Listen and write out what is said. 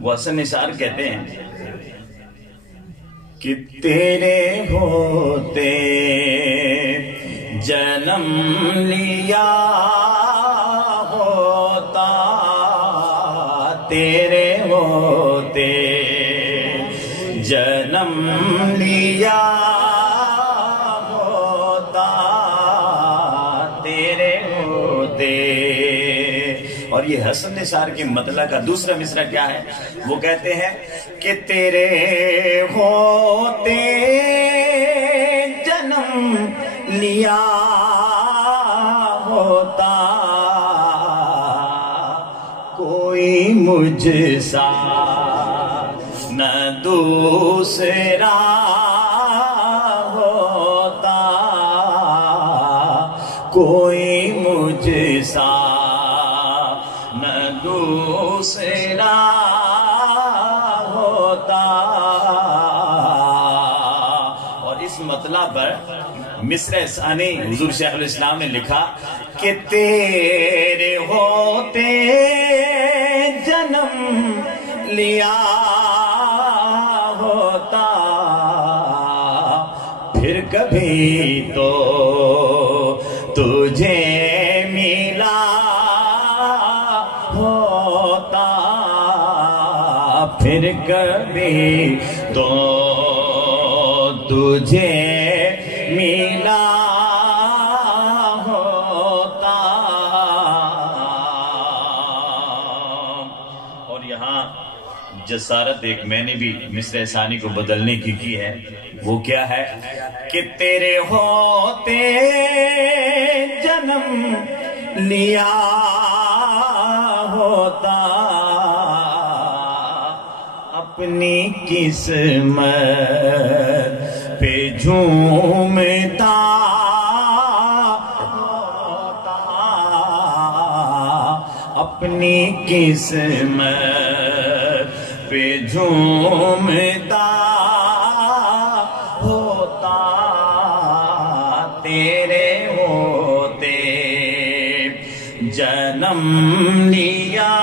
وہ حسن نثار کہتے ہیں کہ تیرے ہوتے جنم لیا ہوتا، تیرے ہوتے جنم لیا ہوتا، تیرے ہوتے. اور یہ حسن نثار کے مطلع کا دوسرا مصرع کیا ہے؟ وہ کہتے ہیں کہ تیرے ہوتے جنم لیا ہوتا، کوئی مجھ سا نہ دوسرا ہوتا، کوئی مجھ سا نہ دوسرا ہوتا. اور اس مطلع پر مصرع ثانی حضور شیخ الاسلام نے لکھا کہ تیرے ہوتے جنم لیا ہوتا، پھر کبھی تو تجھے ملا ہوتا، پھر کبھی تو تجھے ملا ہوتا. اور یہاں جسارت ایک میں نے بھی مصرع ثانی کو بدلنے کی ہے. وہ کیا ہے کہ تیرے ہوتے جنم لیا ہوتا، اپنی قسمت پہ جھومتا ہوتا، اپنی قسمت پہ جھومتا ہوتا، تیرے ہوتے جنم لیا